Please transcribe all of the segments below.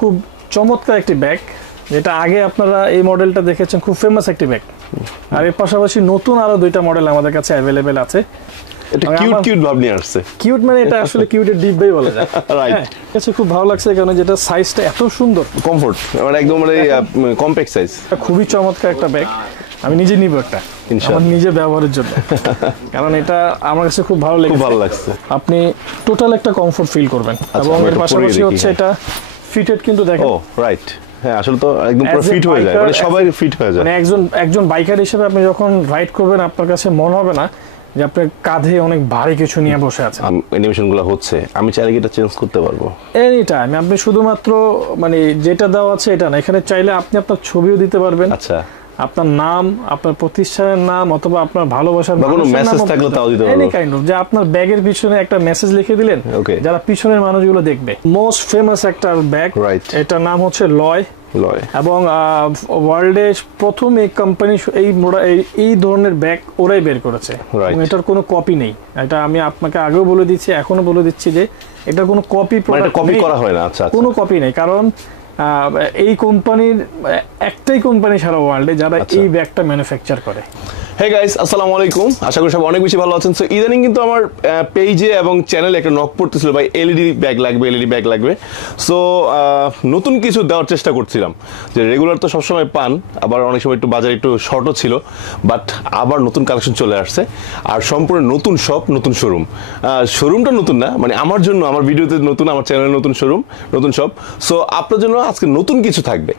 খুব চমৎকার একটি ব্যাগ, যেটা আগে আপনারা এই মডেলটা দেখেছেন, খুব ফেমাস একটি ব্যাগ। আর এর পাশাপাশি নতুন আরো দুইটা মডেল আমাদের কাছে অ্যাভেলেবেল আছে। এটা কিউট ভাব নিয়ে আসছে। কিউট মানে এটা আসলে কিউটের ডিব্বাই বলা যায়। রাইট। কাছে খুব ভালো লাগছে কারণ যেটা সাইজটা এত সুন্দর, কমফোর্ট, মানে একদম মানে কম্প্যাক্ট সাইজ। খুবই চমৎকার একটা ব্যাগ। আমি নিজে নিব একটা আমার নিজে ব্যবহারের জন্য, কারণ এটা আমার কাছে খুব ভালো লাগছে। আপনি টোটাল একটা কমফোর্ট ফিল করবেন। এবং এর পাশাপাশি হচ্ছে এটা ফিটেড, কিন্তু দেখেন। ও রাইট, হ্যাঁ আসলে তো একদম পুরো ফিট হয়ে যায়, মানে সবাই ফিট হয়ে যায়। মানে একজন বাইকার হিসেবে আপনি যখন রাইড করবেন আপনার কাছে মনে হবে না যে আপনার কাঁধে অনেক ভারী কিছু নিয়ে বসে আছে। অ্যানিমেশনগুলো হচ্ছে, আমি চাইলে এটা চেঞ্জ করতে পারবো এনি টাইম। আপনি শুধুমাত্র মানে যেটা দেওয়া আছে এটা না, এখানে চাইলে আপনি আপনার ছবিও দিতে পারবেন। আচ্ছা, আপনার নাম, আপনার প্রতিষ্ঠানের নাম, অথবা আপনার ভালোবাসার কোনো মেসেজ থাকলে তাও দিতে পারবেন। এনি কাইন্ড অফ, যে আপনার ব্যাগের পিছনে একটা মেসেজ লিখে দিলেন, যারা পিছনের মানুষগুলো দেখবে। মোস্ট ফেমাস একটা ব্যাগ, এটার নাম হচ্ছে লয়। এবং ওয়ার্ল্ডে প্রথম এই কোম্পানি এই ধরনের ব্যাগ ওরাই বের করেছে। এটার কোনো কপি নেই। এটা আমি আপনাকে আগেও বলে দিচ্ছি, এখনো বলে দিচ্ছি যে এটা কোনো কপি করা হয় না। আচ্ছা, কোনো কপি নেই, কারণ এই কোম্পানির একটাই কোম্পানি সারা ওয়ার্ল্ডে যারা এই ব্যাগটা ম্যানুফ্যাকচার করে। হে গাইস, আসসালামু আলাইকুম। আশা করি সব অনেক বেশি ভালো আছেন। সো ইদানিং কিন্তু আমার পেজে এবং চ্যানেলে একটা নক পড়তেছিল, ভাই এলইডি ব্যাগ লাগবে। সো নতুন কিছু দেওয়ার চেষ্টা করছিলাম, যে রেগুলার তো সবসময় পান, আবার অনেক সময় একটু বাজারে একটু শর্টও ছিল, বাট আবার নতুন কালেকশন চলে আসছে। আর সম্পূর্ণ নতুন শপ, নতুন শোরুম। শোরুমটা নতুন না, মানে আমার জন্য, আমার ভিডিওতে নতুন, আমার চ্যানেলে নতুন শোরুম, নতুন শপ। সো আপনার জন্য আজকে নতুন কিছু থাকবে,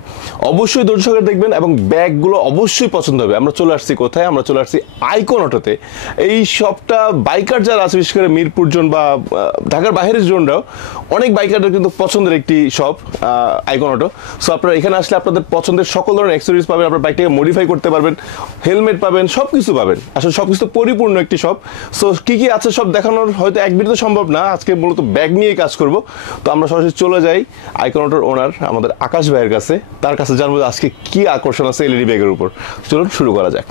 অবশ্যই ধৈর্য সহকারে দেখবেন এবং ব্যাগগুলো অবশ্যই পছন্দ হবে। আমরা চলে আসছি কোথায়? আমরা চলে আসছি আইকন অটোতে। এই শপটা বাইকার যারা আছে, বিশেষ করে মিরপুর জোন বা ঢাকার বাইরের জোনরাও, অনেক বাইকারদের কিন্তু পছন্দের একটি শপ আইকন অটো। সো আপনারা এখানে আসলে আপনাদের পছন্দের সকল ধরনের অ্যাক্সেসরিজ পাবেন, আপনার বাইকটাকে মডিফাই করতে পারবেন, হেলমেট পাবেন, সব কিছু পাবেন। আসলে সব কিছু পরিপূর্ণ একটি শপ। সো কি কি আছে সব দেখানোর হয়তো এক ভিডিওতে সম্ভব না, আজকে মূলত ব্যাগ নিয়ে কাজ করব। তো আমরা সরাসরি চলে যাই আইকন অটোর ওনার আমাদের আকাশ ভাইয়ের কাছে, তার কাছে জানবো আজকে কি আকর্ষণ আছে এলইডি ব্যাগের উপর। চলুন শুরু করা যাক।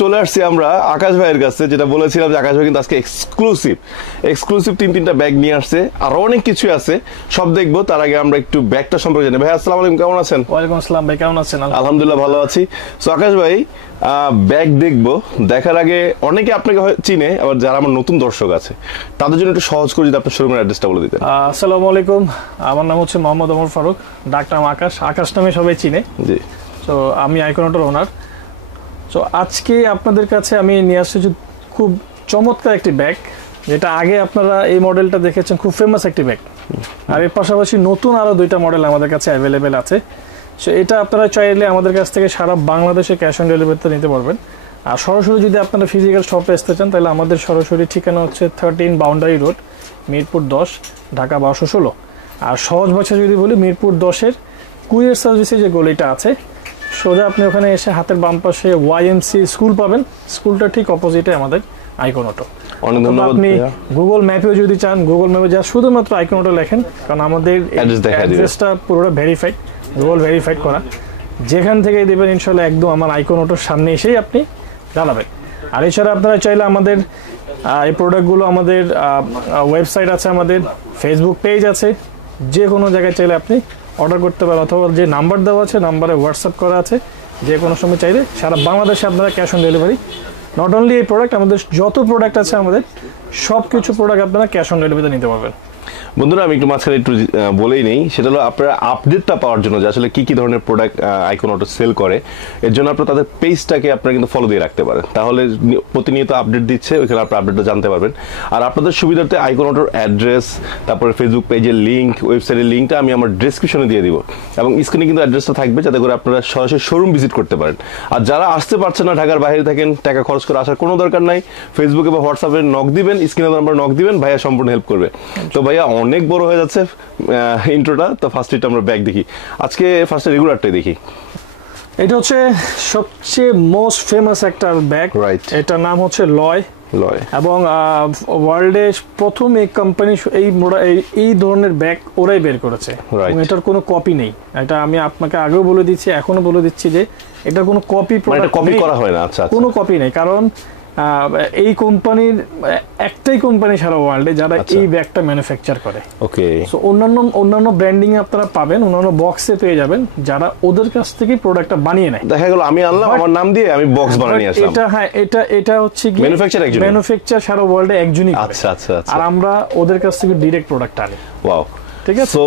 চলে আসছি আমরা আকাশ ভাইয়ের কাছে, যেটা বলেছিলাম যে আকাশ ভাই কিন্তু আজকে এক্সক্লুসিভ তিনটা ব্যাগ নিয়ে আসছে, আরো অনেক কিছু আছে, সব দেখবো। তার আগে আমরা একটু ব্যাগটা সম্পর্কে জানি। ভাই আসসালামু আলাইকুম, কেমন আছেন? ওয়ালাইকুম আসসালাম ভাই, কেমন আছেন? আলহামদুলিল্লাহ ভালো আছি। সো আকাশ ভাই, ব্যাগ দেখবো, দেখার আগে অনেকে আপনাকে চিনে, আবার যারা আমার নতুন দর্শক আছে তাদের জন্য একটু সহজ করে যদি আপনার শোরুমের অ্যাড্রেসটা বলে দিতেন। আসসালামু আলাইকুম, আমার নাম হচ্ছে মোহাম্মদ ওমর ফারুক, ডাকনাম আকাশ নামে সবাই চিনে। জি। তো আমি আইকন অটোর ওনার। তো আজকে আপনাদের কাছে আমি নিয়ে আসছি খুব চমৎকার একটি ব্যাগ, যেটা আগে আপনারা এই মডেলটা দেখেছেন, খুব ফেমাস একটি ব্যাগ। আর এর পাশাপাশি নতুন আরো দুইটা মডেল আমাদের কাছে অ্যাভেলেবেল আছে। সো এটা আপনারা চাইলে আমাদের কাছ থেকে সারা বাংলাদেশে ক্যাশ অন ডেলিভারিতে নিতে পারবেন। আর সরাসরি যদি আপনারা ফিজিক্যাল শপে আসতে চান, তাহলে আমাদের সরাসরি ঠিকানা হচ্ছে 13 বাউন্ডারি রোড, মিরপুর 10, ঢাকা 1216। আর সহজ ভাষা যদি বলি, মিরপুর 10-এর কুরিয়ার সার্ভিসে যে গলিটা আছে, সোজা আপনি ওখানে এসে হাতের বাম পাশে ওয়াইএমসি স্কুল পাবেন, স্কুলটা ঠিক অপোজিটে আমাদের আইকন অটো। অনেক ধন্যবাদ। আপনি গুগল ম্যাপেও যদি চান, গুগল ম্যাপে যা শুধুমাত্র আইকন অটো লেখেন, কারণ আমাদের অ্যাড্রেসটা পুরোটা ভেরিফাইড, গুগল ভেরিফাইড করা। যেখান থেকে দেবেন ইনশাল্লাহ একদম আমার আইকন অটোর সামনে এসেই আপনি দাঁড়াবেন। আর এছাড়া আপনারা চাইলে আমাদের এই প্রোডাক্টগুলো, আমাদের ওয়েবসাইট আছে, আমাদের ফেসবুক পেজ আছে, যে কোনো জায়গায় চাইলে আপনি অর্ডার করতে পারেন, অথবা যে নাম্বার দেওয়া আছে নাম্বারে হোয়াটসঅ্যাপ করা আছে, যে কোনো সময় চাইলে সারা বাংলাদেশে আপনারা cash on delivery. Not only এই প্রোডাক্ট, আমাদের যত প্রোডাক্ট আছে আমাদের সব কিছু প্রোডাক্ট আপনারা ক্যাশ অন ডেলিভারিতে নিতে পারবেন। বন্ধুরা, আমি একটু মাঝখানে একটু বলেই নেই, সেটা হলো আপনারা আপডেটটা পাওয়ার জন্য যে আসলে কি ধরনের প্রোডাক্ট আইকন অটো সেল করে, এর জন্য আপনারা তাদের পেজটাকে আপনারা কিন্তু ফলো দিয়ে রাখতে পারেন, তাহলে প্রতিনিয়ত আপডেট দিচ্ছে, ওইখানে আপনারা আপডেটটা জানতে পারবেন। আর আপনাদের সুবিধার্থে আইকন অটোর অ্যাড্রেস, তারপরে ফেসবুক পেজের লিঙ্ক, ওয়েবসাইটের লিঙ্কটা আমি আমার ডেসক্রিপশনে দিয়ে দিব, এবং স্ক্রিনে কিন্তু অ্যাড্রেসটা থাকবে, যাতে করে আপনারা সরাসরি শোরুম ভিজিট করতে পারেন। আর যারা আসতে পারছেন না, ঢাকার বাইরে থাকেন, টাকা খরচ করে আসার কোনো দরকার নাই, ফেসবুকে বা হোয়াটসঅ্যাপে নক দিবেন, স্ক্রিনে নাম্বার নক দিবেন, ভাইয়া সম্পূর্ণ হেল্প করবে। তো ভাইয়া অনেক বড় হয়ে যাচ্ছে ইন্ট্রোটা, তো ফার্স্ট এটা আমরা ব্যাগ দেখি। আজকে ফার্স্টে রেগুলারটাই দেখি। এটা হচ্ছে সবচেয়ে মোস্ট ফেমাস একটা ব্যাগ, এটার নাম হচ্ছে লয়। এবং ওয়ার্ল্ডে প্রথম এই কোম্পানি এই ধরনের ব্যাগ ওরাই বের করেছে, এটার কোনো কপি নেই। এটা আমি আপনাকে আগেও বলে দিচ্ছি, এখনো বলে দিচ্ছি যে এটা কোনো কপি করা হয় না। আচ্ছা, কোনো কপি নেই, কারণ এই কোম্পানির একটাই কোম্পানি সারা ওয়ার্ল্ডে যারা এই ব্যাগটা ম্যানুফ্যাকচার করে। ওকে, সো অন্যান্য ব্র্যান্ডিং আপনারা পাবেন, অন্যান্য বক্সে পেয়ে যাবেন যারা ওদের কাছ থেকে প্রোডাক্টটা বানিয়ে নেয়। দেখা গেল আমি আনলাম আমার নাম দিয়ে আমি বক্স বানিয়ে নিয়ে আসলাম। এটা হ্যাঁ এটা হচ্ছে কি ম্যানুফ্যাকচার সারা ওয়ার্ল্ডে একজনই করে। আচ্ছা আচ্ছা আচ্ছা। আর আমরা ওদের কাছ থেকে ডাইরেক্ট প্রোডাক্ট আনি। ওয়াও, ঠিক আছে। সো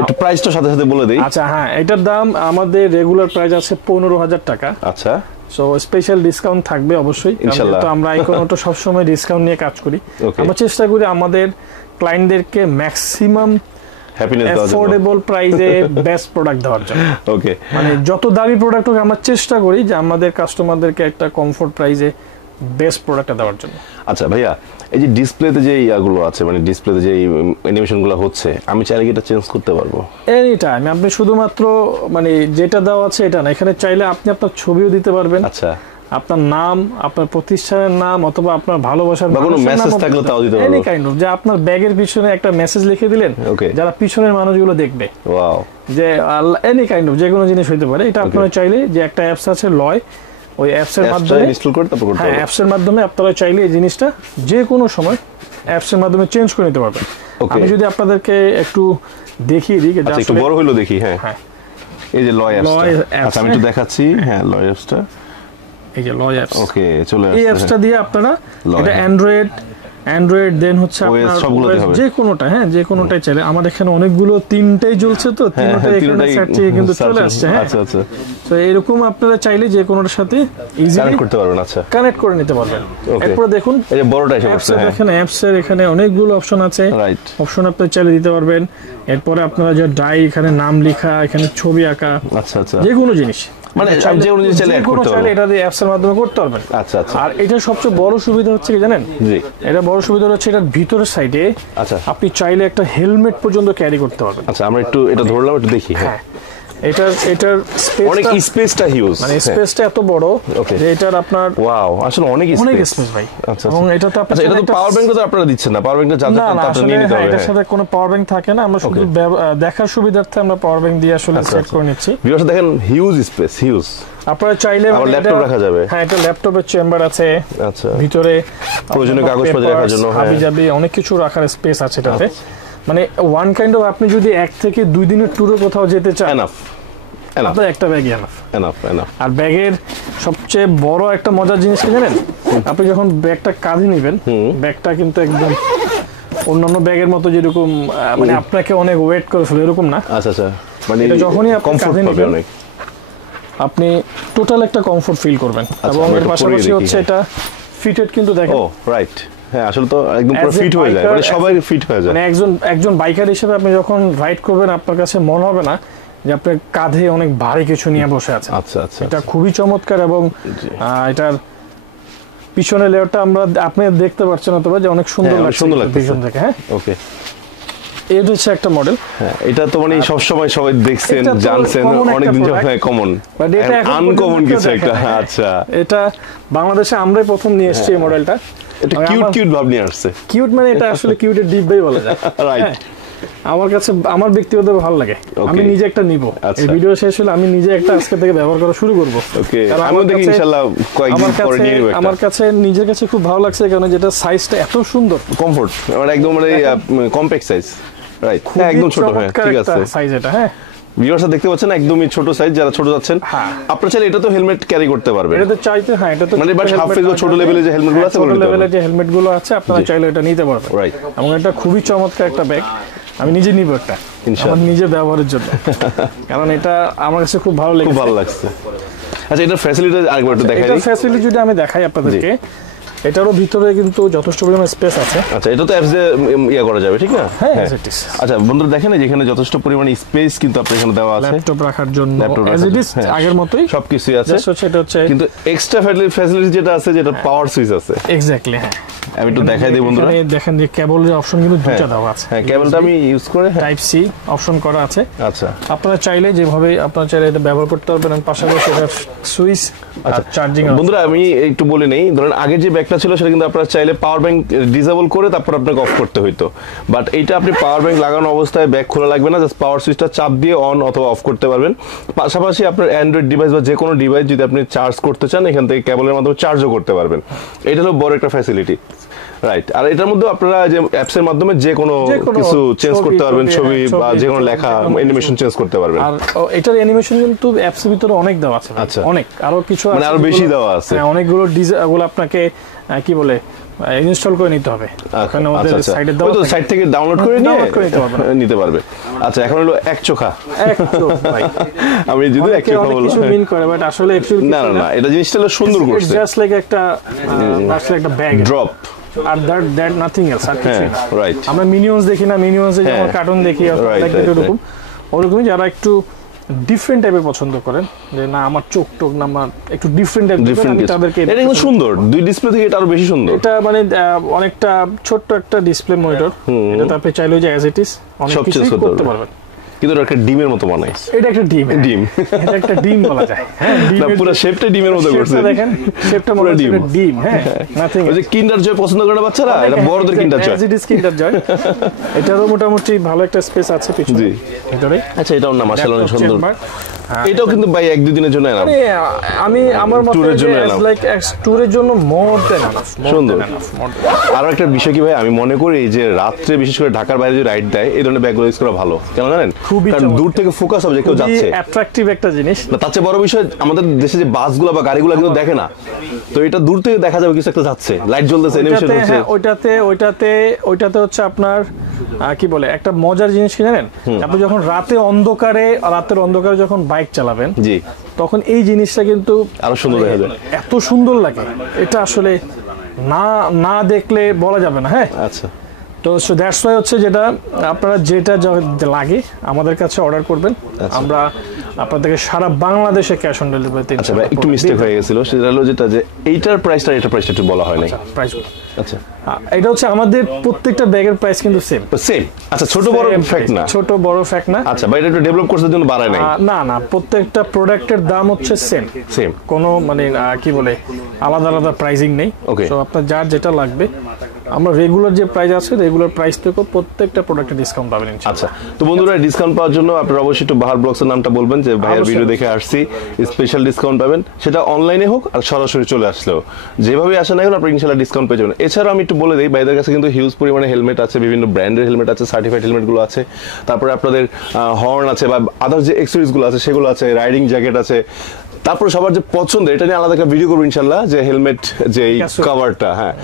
একটু প্রাইসটা সাথে সাথে বলে দেই। আচ্ছা হ্যাঁ, এটার দাম আমাদের রেগুলার প্রাইস আছে 15,000 টাকা। আচ্ছা, সো স্পেশাল ডিসকাউন্ট থাকবে অবশ্যই, ইনশাআল্লাহ। তো আমরা আইকনটা সব সময় ডিসকাউন্ট নিয়ে কাজ করি। আমরা চেষ্টা করি আমাদের ক্লায়েন্টদেরকে ম্যাক্সিমাম হ্যাপিনেস দেওয়ার জন্য, অ্যাফোর্ডেবল প্রাইসে বেস্ট প্রোডাক্ট দেওয়ার জন্য। ওকে, মানে যত দামি প্রোডাক্ট হোক আমরা চেষ্টা করি যে আমাদের কাস্টমারদেরকে একটা কমফোর্ট প্রাইসে বেস্ট প্রোডাক্টটা দেওয়ার জন্য। আচ্ছা ভাইয়া, এই যে ডিসপ্লেতে যে ইয়াগুলো আছে, মানে ডিসপ্লেতে যে অ্যানিমেশনগুলো হচ্ছে, আমি চাইলে কি এটা চেঞ্জ করতে পারবো এনি টাইম? আপনি শুধুমাত্র মানে যেটা দেওয়া আছে এটা না, এখানে চাইলে আপনি আপনার ছবিও দিতে পারবেন। আচ্ছা, আপনার নাম, আপনার প্রতিষ্ঠানের নাম, অথবা আপনার ভালোবাসার বা কোনো মেসেজ থাকলে তাও দিতে পারবো। এনি কাইন্ড অফ, যে আপনার ব্যাগের পিছনে একটা মেসেজ লিখে দিলেন, যারা পিছনের মানুষগুলো দেখবে, ওয়াও, যে এনি কাইন্ড অফ যে কোনো জিনিস হইতে পারে। এটা আপনারা চাইলে, যে একটা অ্যাপস আছে লয়, ওই অ্যাপসের মাধ্যমে ইনস্টল করে তারপর করতে হ্যাঁ, হবে। অ্যাপসের মাধ্যমে আপনারা চাইলে এই জিনিসটা যে কোনো সময় অ্যাপসের মাধ্যমে চেঞ্জ করে নিতে পারবেন। আমি যদি আপনাদেরকে একটু দেখিয়ে দিই, আচ্ছা একটু বড় হইলো দেখি। হ্যাঁ, এই যে লয় অ্যাপসটা, আচ্ছা আমি একটু দেখাচ্ছি। হ্যাঁ, লয় অ্যাপসটা, এই যে লয় অ্যাপস, ওকে চলে আসছে। এই অ্যাপসটা দিয়ে আপনারা এটা অ্যান্ড্রয়েড দেন হচ্ছে আপনার যে কোনোটা, হ্যাঁ যে কোনোটাই চাইলে। আমার এখানে অনেকগুলো তিনটাই জ্বলছে, তো তিনটাই এখানে সার্চ থেকে কিন্তু চলে আসছে। হ্যাঁ, আচ্ছা আচ্ছা। তো এরকম আপনারা চাইলে যে কোনোটার সাথে ইজিলি কানেক্ট করতে পারবেন। আচ্ছা, কানেক্ট করে নিতে পারবেন। এরপর দেখুন এই যে বড়টা এসে পড়ছে। হ্যাঁ, এখানে অ্যাপসের এখানে অনেকগুলো অপশন আছে, রাইট, অপশন আপনি চাইলে দিতে পারবেন। এরপরে আপনারা যে ডাই, এখানে নাম লেখা, এখানে ছবি আঁকা, আচ্ছা আচ্ছা, যে কোনো জিনিস মানে যে কোনো জিনিস চাইলে অ্যাড করতে পারবেন। এটা দিয়ে অ্যাপসের মাধ্যমে করতে পারবেন। আচ্ছা আচ্ছা। আর এটার সবচেয়ে বড় সুবিধা হচ্ছে কি জানেন? জি, এটা বড় সুবিধা হচ্ছে এটার ভিতরের সাইডে আচ্ছা আপনি চাইলে একটা হেলমেট পর্যন্ত ক্যারি করতে পারবেন। আচ্ছা, আমরা একটু এটা ধরলাম, একটু দেখি। হ্যাঁ, এটার স্পেস, অনেক স্পেসটা হিউজ, মানে স্পেসটা এত বড় যে এটার আপনার ওয়াও, আসলে অনেক স্পেস ভাই। আচ্ছা, এবং এটা তো আচ্ছা, এটা তো পাওয়ার ব্যাংক তো আপনারা দিচ্ছেন না, পাওয়ার ব্যাংকটা যাদের তাদের নিয়ে নিতে হবে। এটার সাথে কোনো পাওয়ার ব্যাংক থাকে না, আমরা শুধু দেখার সুবিধার্থে আমরা পাওয়ার ব্যাংক দিয়ে আসলে সেট করে নিচ্ছি। ভিউয়ার্স দেখেন, হিউজ স্পেস, হিউজ। আপনারা চাইলে ল্যাপটপ রাখা যাবে। হ্যাঁ, এটা ল্যাপটপের চেম্বার আছে। আচ্ছা, ভিতরে প্রয়োজনীয় কাগজপত্র রাখার জন্য হাবিজাবি অনেক কিছু রাখার স্পেস আছে এটাতে। মানে ওয়ান কাইন্ড অফ, আপনি যদি 1 থেকে 2 দিনের ট্যুরে কোথাও যেতে চান, এনাফ, আপনার একটা ব্যাগই এনাফ। এনাফ। আর ব্যাগের সবচেয়ে বড় একটা মজার জিনিস কি জানেন? আপনি যখন ব্যাগটা কাঁধে নেবেন, ব্যাগটা কিন্তু একদম অন্যান্য ব্যাগের মতো যেরকম মানে আপনাকে অনেক ওয়েট করে ফেলে, এরকম না। আচ্ছা আচ্ছা, মানে এটা যখনই আপনি কাঁধে নেবেন অনেক, আপনি টোটাল একটা কমফোর্ট ফিল করবেন। এবং এর পাশাপাশি হচ্ছে এটা ফিটেড, কিন্তু দেখেন। ও রাইট, হ্যাঁ আসলে তো একদম পুরো ফিট হয়ে যায়, মানে সবাই ফিট হয়ে যায়। মানে একজন বাইকার হিসেবে আপনি যখন রাইড করবেন, আপনার কাছে মনে হবে না যে আপনার কাঁধে অনেক ভারী কিছু নিয়ে বসে আছে। আচ্ছা আচ্ছা, এটা খুবই চমৎকার। এবং এটার পিছনের লেয়ারটা আপনি দেখতে পাচ্ছেন অথবা যে অনেক সুন্দর লাগছে পিছন থেকে। হ্যাঁ, ওকে, এটা হচ্ছে একটা মডেল। হ্যাঁ, এটা তো মানে সব সময় সবাই দেখছেন, জানছেন, অনেক দিন যাবত কমন, বাট এটা আনকমন কিছু একটা। আচ্ছা, এটা বাংলাদেশে আমরাই প্রথম নিয়ে এসেছি এই মডেলটা। এটা কিউট ভাব নিয়ে আসছে। কিউট মানে এটা আসলে কিউটের ডিপ বাই বলা যায়। রাইট, আমার কাছে আমার ব্যক্তিগতভাবে ভালো লাগে। আমি নিজে একটা নিব। এই ভিডিও শেষ হলে আমি নিজে একটা আজকে থেকে ব্যবহার করা শুরু করব। ওকে, আমিও দেখি ইনশাআল্লাহ কয়েকদিন পরে নিয়ে নেব। আমার কাছে নিজের কাছে খুব ভালো লাগছে, কারণ যেটা সাইজটা এত সুন্দর, কমফোর্ট, মানে একদম মানে কম্প্যাক্ট সাইজ। রাইট, হ্যাঁ একদম ছোট। হ্যাঁ ঠিক আছে, সাইজ এটা। হ্যাঁ, ভিউয়ার্সরা দেখতে পাচ্ছেন একদমই ছোট সাইজ, যারা ছোট যাচ্ছেন আপনারা চাইলে এটা তো হেলমেট ক্যারি করতে পারবেন। এটা তো চাইতে, হ্যাঁ এটা তো মানে বাট হাফ ফেজ ছোট লেভেলে যে হেলমেটগুলো আছে, ছোট লেভেলে যে হেলমেটগুলো আছে আপনারা চাইলে এটা নিতে পারবেন। রাইট, এবং এটা খুবই চমৎকার একটা ব্যাগ। আমি নিজে নিব একটা, আমার নিজের ব্যবহারের জন্য, কারণ এটা আমার কাছে খুব ভালো লেগেছে, খুব ভালো লাগছে। আচ্ছা, এটা ফ্যাসিলিটি আরেকবার একটু দেখাই দিই। এটা ফ্যাসিলিটি যদি আমি দেখাই আপনাদেরকে, এটারও ভিতরে কিন্তু যথেষ্ট পরিমাণ স্পেস আছে। আচ্ছা, এটা তো অ্যাপস দিয়ে ইয়া করা যাবে, ঠিক না? হ্যাঁ, আচ্ছা বন্ধুরা দেখেন, যেখানে যথেষ্ট পরিমাণ স্পেস কিন্তু আপনার এখানে দেওয়া আছে, ল্যাপটপ রাখার জন্য অ্যাজ ইট ইজ আগের মতোই সবকিছুই আছে। এটা হচ্ছে কিন্তু এক্সট্রা ফ্যাসিলিটি যেটা আছে, যেটা পাওয়ার সুইচ আছে। এক্স্যাক্টলি, হ্যাঁ আমি একটু দেখাই দিই বন্ধুরা। দেখেন যে কেবলের অপশন কিন্তু দুটো দেওয়া আছে। হ্যাঁ, কেবলটা আমি ইউজ করে টাইপ সি অপশন করা আছে। আচ্ছা, আপনারা চাইলে যেভাবে আপনারা চাইলে এটা ব্যবহার করতে পারবেন। পাশাপাশি এটা সুইচ আর চার্জিং। বন্ধুরা আমি একটু বলে নেই, ধরেন আগে যে ব্যাগ একটা ছিল সেটা কিন্তু আপনারা চাইলে পাওয়ার ব্যাংক ডিসেবল করে তারপর আপনাকে অফ করতে হইতো, বাট এইটা আপনি পাওয়ার ব্যাংক লাগানো অবস্থায় ব্যাগ খোলা লাগবে না, জাস্ট পাওয়ার সুইচটা চাপ দিয়ে অন অথবা অফ করতে পারবেন। পাশাপাশি আপনার অ্যান্ড্রয়েড ডিভাইস বা যে কোনো ডিভাইস যদি আপনি চার্জ করতে চান এখান থেকে কেবলের মাধ্যমে চার্জও করতে পারবেন। এটা হলো বড় একটা ফ্যাসিলিটি, রাইট। আর এটার মধ্যে আপনারা যে অ্যাপসের মাধ্যমে যে কোনো কিছু চেঞ্জ করতে পারবেন, ছবি বা যে কোনো লেখা অ্যানিমেশন চেঞ্জ করতে পারবেন। আর এটার অ্যানিমেশন কিন্তু অ্যাপসের ভিতরে অনেক দেওয়া আছে, আচ্ছা অনেক, আরো কিছু মানে আরো বেশি দেওয়া আছে, অনেকগুলো ডিজাইন আপনাকে কি বলে ইনস্টল করে নিতে হবে, ওখানে ওদের সাইডে দাও, তো সাইট থেকে ডাউনলোড করে নিতে পারবে। আচ্ছা, এখন হলো এক চোখা, আমি যদি এক চোখা বললাম কিছু মিন করে, বাট আসলে অ্যাকচুয়ালি না না, এটা জিনিসটা হলো সুন্দর করছে, জাস্ট লাইক একটা ব্যাগ ড্রপ, আর দ্যাট নাথিং এলস, আর কিছু না, রাইট। আমরা মিনিয়ন্স দেখি না, মিনিয়ন্সে যেমন কার্টুন দেখি এরকম, ওরকমই যারা একটু ডিফারেন্ট টাইপের পছন্দ করেন, যে না আমার চোখ টোক না আমার একটু ডিফারেন্ট টাইপের, তাদেরকে এটা কিন্তু সুন্দর, দুই ডিসপ্লে থেকে এটা আরো বেশি সুন্দর। এটা মানে অনেকটা ছোট্ট একটা ডিসপ্লে মনিটর, এটা আপনি চাইলেও যে অ্যাজ ইট ইজ অনেক কিছু করতে পারবেন, কিন্তু এটা একটা ডিমের মতো বানাইছে, এটা একটা ডিম, এটা একটা ডিম বলা যায়, হ্যাঁ পুরো শেপটা ডিমের মতো করছে, দেখেন শেপটা পুরো ডিম, হ্যাঁ নাথিং। ওই যে কিন্ডার জয় পছন্দ করে বাচ্চারা, এটা বড়দের কিন্ডার জয়, অ্যাজ ইট ইজ কিন্ডার জয়। এটারও মোটামুটি ভালো একটা স্পেস আছে পিছনে ভিতরে। আচ্ছা, এটাও না মাশাআল্লাহ অনেক সুন্দর, এটাও কিন্তু ভাই এক দুই দিনের জন্য এলাম, আমি আমার মতে লাইক ট্যুরের জন্য মোর দেন এনাফ, সুন্দর। আরো একটা বিষয় কি ভাই, আমি মনে করি যে রাত্রে বিশেষ করে ঢাকার বাইরে যে রাইড দেয় এই ধরনের ব্যাগগুলো ইউজ করা ভালো, কেন জানেন, কারণ দূর থেকে ফোকাস হবে যে কেউ যাচ্ছে, অ্যাট্রাকটিভ একটা জিনিস না। তার চেয়ে বড় বিষয় আমাদের দেশে যে বাসগুলো বা গাড়িগুলো কিন্তু দেখে না, তো এটা দূর থেকে দেখা যাবে কিছু একটা যাচ্ছে, লাইট জ্বলতেছে, অ্যানিমেশন হচ্ছে, ওইটাতে হচ্ছে আপনার কি বলে একটা মজার জিনিস কি জানেন, আপনি যখন রাতের অন্ধকারে যখন বাইক চালাবেন, জি, তখন এই জিনিসটা কিন্তু আরো সুন্দর দেখা যায়, এত সুন্দর লাগে, এটা আসলে না দেখলে বলা যাবে না। হ্যাঁ, আচ্ছা, তো দ্যাটস ওয়াই হচ্ছে যেটা আপনারা যেটা লাগে আমাদের কাছে অর্ডার করবেন, আমরা আপনাদেরকে সারা বাংলাদেশে ক্যাশ অন ডেলিভারিতে। আচ্ছা ভাই, একটু মিস্টেক হয়ে গেছিল, সেটা হলো যেটা যে এইটার প্রাইসটা একটু বলা হয় নাই, প্রাইস। আচ্ছা, এটা হচ্ছে আমাদের প্রত্যেকটা ব্যাগের প্রাইস কিন্তু সেম। আচ্ছা, ছোট বড় ফ্যাক্ট না, ছোট বড় ফ্যাক্ট না। আচ্ছা ভাই, এটা একটু ডেভেলপ করতে জন্য বাড়ায় নাই, না, প্রত্যেকটা প্রোডাক্টের দাম হচ্ছে সেম, কোনো মানে কি বলে আলাদা প্রাইসিং নেই। তো আপনার যার যেটা লাগবে, আমরা রেগুলার যে প্রাইস আছে রেগুলার প্রাইস থেকে প্রত্যেকটা প্রোডাক্টে ডিসকাউন্ট পাবেন। আচ্ছা, তো বন্ধুরা ডিসকাউন্ট পাওয়ার জন্য আপনারা অবশ্যই একটু বাহার ব্লগসের নামটা বলবেন যে ভাইয়ের ভিডিও দেখে আসছি, স্পেশাল ডিসকাউন্ট পাবেন, সেটা অনলাইনে হোক আর সরাসরি চলে আসলেও, যেভাবে আসে না আপনি ইনশাআল্লাহ ডিসকাউন্ট পেয়ে যাবেন। এছাড়াও আমি একটু বলে দিই, ভাইদের কাছে কিন্তু হিউজ পরিমাণে হেলমেট আছে, বিভিন্ন ব্র্যান্ডের হেলমেট আছে, সার্টিফাইড হেলমেটগুলো আছে, তারপরে আপনাদের হর্ন আছে বা আদার্স যে অ্যাক্সেসরিজগুলো আছে সেগুলো আছে, রাইডিং জ্যাকেট আছে, তারপরে সবার যে পছন্দের এটা নিয়ে আলাদা একটা ভিডিও করবো ইনশাল্লাহ, যে হেলমেট যে এই কভারটা, হ্যাঁ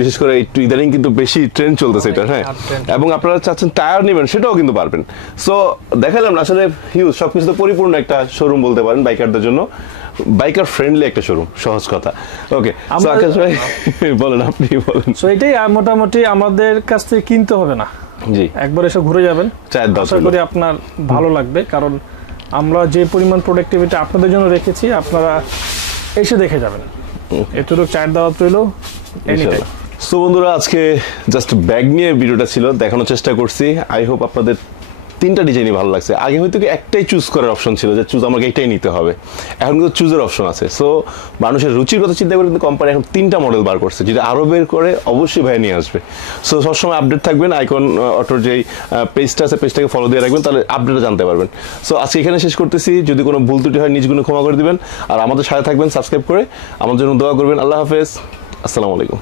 বিশেষ করে একটু ইদানিং কিন্তু বেশি ট্রেন্ড চলতেছে এটা, হ্যাঁ, এবং আপনারা চাচ্ছেন টায়ার নেবেন সেটাও কিন্তু পারবেন। সো দেখালাম না আসলে হিউজ সবকিছু তো পরিপূর্ণ একটা শোরুম বলতে পারেন বাইকারদের জন্য, বাইকার ফ্রেন্ডলি একটা শোরুম, সহজ কথা। ওকে, সো আকাশ ভাই বলেন, আপনি বলেন। সো এটাই মোটামুটি আমাদের কাছ থেকে কিনতে হবে না, জি, একবার এসে ঘুরে যাবেন, আশা করি আপনার ভালো লাগবে, কারণ আমরা যে পরিমাণ প্রোডাক্টিভিটি আপনাদের জন্য রেখেছি আপনারা এসে দেখে যাবেন, এতটুকু চায়ের দাওয়াত রইল এনিটাইম। সো বন্ধুরা, আজকে জাস্ট ব্যাগ নিয়ে ভিডিওটা ছিল, দেখানোর চেষ্টা করছি, আই হোপ আপনাদের তিনটা ডিজাইনই ভালো লাগছে। আগে হয়তো কি একটাই চুজ করার অপশন ছিল যে চুজ আমাকে এইটাই নিতে হবে, এখন কিন্তু চুজের অপশন আছে। সো মানুষের রুচির কথা চিন্তা করে কিন্তু কোম্পানি এখন 3টা মডেল বার করছে, যদি আরও বের করে অবশ্যই ভাই নিয়ে আসবে। সো সবসময় আপডেট থাকবেন, আইকন অটোর যেই পেজটা আছে পেজটাকে ফলো দিয়ে রাখবেন, তাহলে আপডেটটা জানতে পারবেন। সো আজকে এখানে শেষ করতেছি, যদি কোনো ভুল ত্রুটি হয় নিজগুলো ক্ষমা করে দিবেন, আর আমাদের সাথে থাকবেন সাবস্ক্রাইব করে, আমাদের জন্য দোয়া করবেন। আল্লাহ হাফেজ, আসসালামু আলাইকুম।